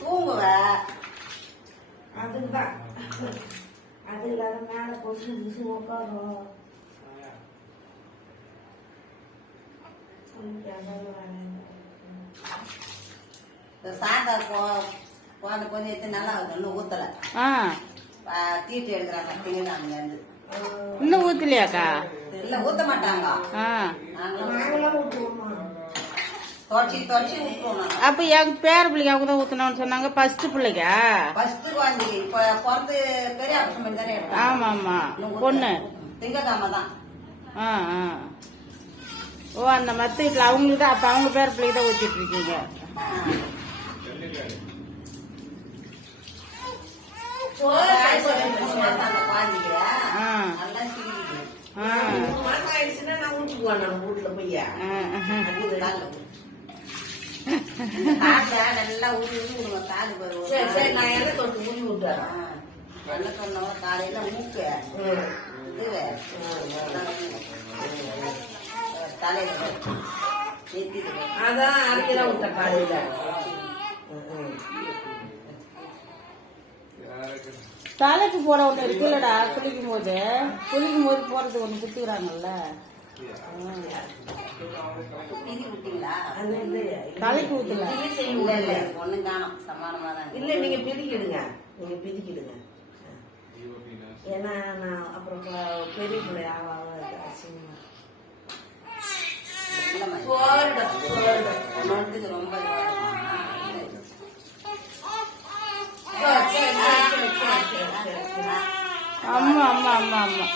தூங்குவ அதுதான். அது இல்லாத மேல கொசு கொசு உட்காரும். சாதம் கொஞ்சம் எத்தனை நாள் ஆகுது இன்னும் ஊத்தல. தீட்டு எடுக்கிறாங்க திங்களாங்க இருந்து. இன்னும் ஊத்தலையாக்கா? இல்ல ஊத்த மாட்டாங்க. அப்ப எங்க பேர பிள்ளைக்கு அவங்க தான் ஊத்தணும்னு சொன்னாங்க. ஃபர்ஸ்ட் பிள்ளைக்கா? ஃபர்ஸ்ட் குழந்தைக்கு இப்ப பிறந்து பெரிய ஆபரேஷன் பண்ணி தானே. ஆமா ஆமா பொண்ணு திங்கக்காம தான். ஓ அந்த மத்த வீட்டுல அவங்களுக்கு தான். அப்ப அவங்க பேர பிள்ளைக்கு தான் ஊத்திட்டு இருக்கீங்க. நல்லா ஊறி விடுவோம். தாலி போடுவோம். என்ன சொன்னோம் காலையில மூக்கு தலையில அதான் அரைக்கலாம் விட்ட காலையில. தலைக்கு போட ஒண்ணு இருக்குல்லடா. குளிக்கும் போது போறது ஒண்ணு குத்துக்கிறாங்கல்ல. தலைக்கு ஊத்தல ஒண்ணும் காணும். சமானமா தான் இல்ல. நீங்க பிதிக்கிடுங்க. ஏன்னா நான் அப்புறம் பெரிய பிள்ளை ரொம்ப ஆமா ஆமா ஆமா ஆமா